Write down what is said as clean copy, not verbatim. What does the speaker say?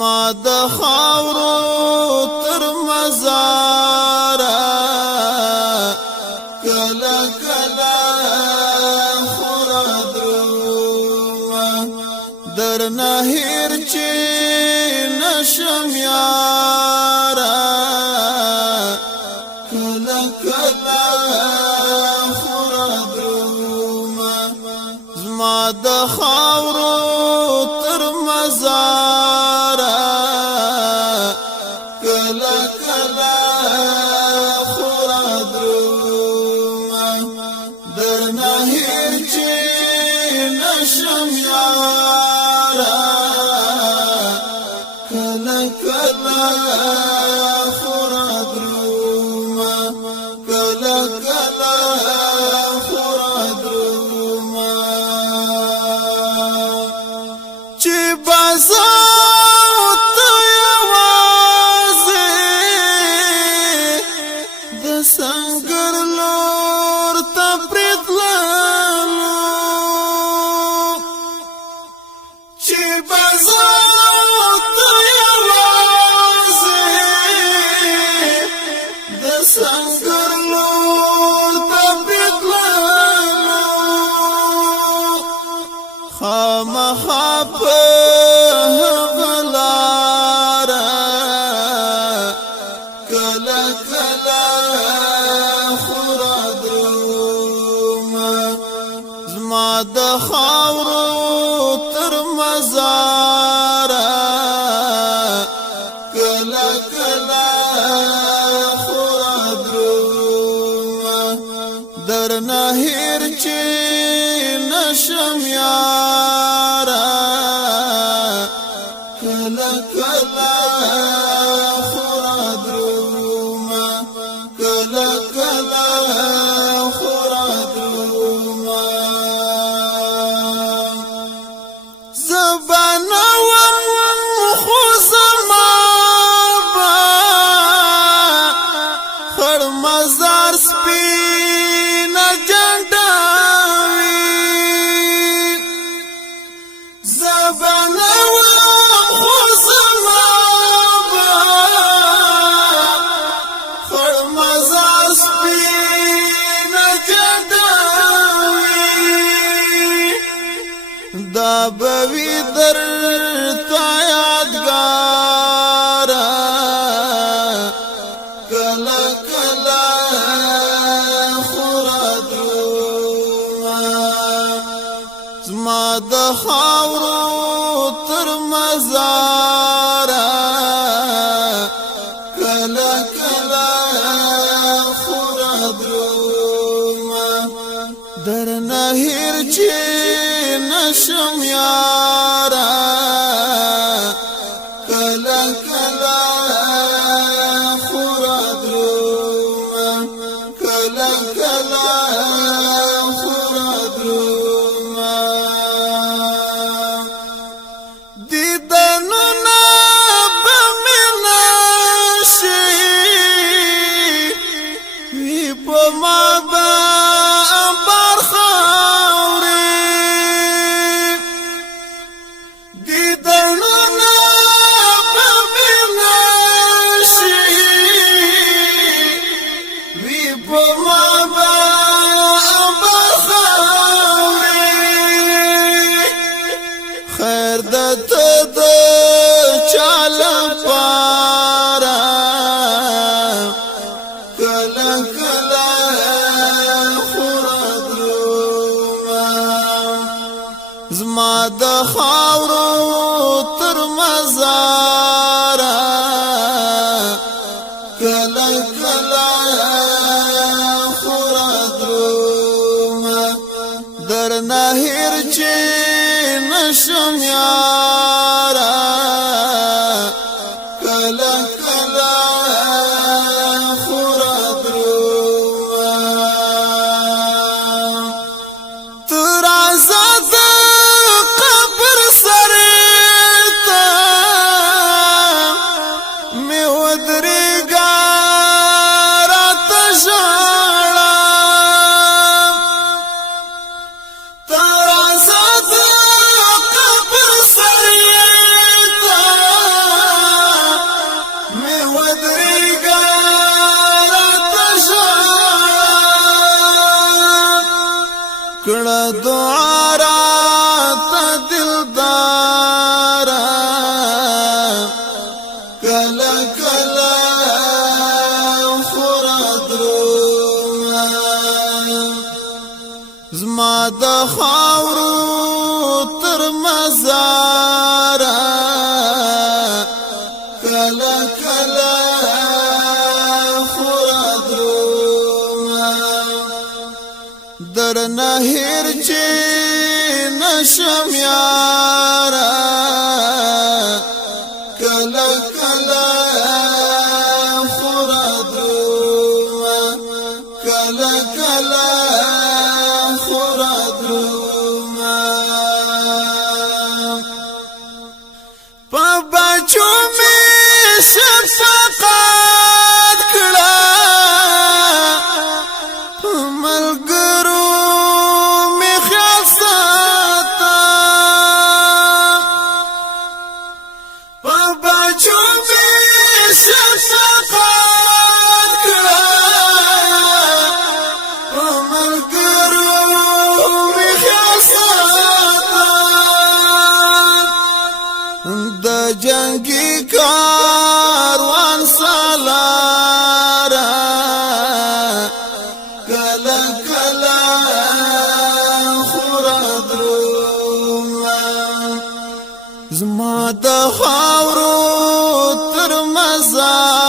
ما د خاورو تر مزاره کلا کلا خورا دروما در نهیر چی نشم یارا کلا کلا خورا دروما زما د خاورو تر مزاره کلا کلا خورا دروما در نهیر چی نشم یارا کلا کلا خورا دروما کلا کلا خورا دروما چی بازاو تو یوازی د سنگر لور تا پریتلالو چی بازاو تو یوازی د سنگر لور تا پریتلالو خامخا په غلاره کلا کلا خورا دروما زما د خاورو تر مزاره کلا کلا خورا دروما در نهیر چی نشم یارا کلا کلا خورا دروما کلا کلا خورا دروما زبانا خو زما با خړ مزار سپینا جنډاوي زبانا خو زما با خړ مزار سپینا جنډاوي دا بوي در تا یادګارا کلا کلا خورا دروما زما د خاورو تر مزاره کلا کلا خورا دروما در نهیر چی نشم یارا کلا کلا خورا دروما کلا کلا خورا دروما دیدنونا بمینشی وی پا ما با امبار خاوری دیدنونا بمینشی وی پا ما با امبار خاوری خیر دت د چال پارا کلا کلا خورا دروما زما د خاورو تر مزاره کلا کلا خورا دروما در نهیر چی نشم یارا کلا کلا خورا دروما تر آزاد قبر سرتا می ودریگا رات ژړا تر آزاد قبر سرتا کړه دعا راته دلدارا کله کله خورا درومه زما د خاورو تر مزاره کله کله خورا درومه در نهر چې نشم یاره کله کله خورا درومه کله کله خورا درومه په بچو مې شفقت کړه په ملګرو مې خیال ساته په بچو مې شفقت کړه په ملګرو مې خیال ساته د جنگي کاروان سالاره کله کله خورا درومه زما د خاورو تر مزاره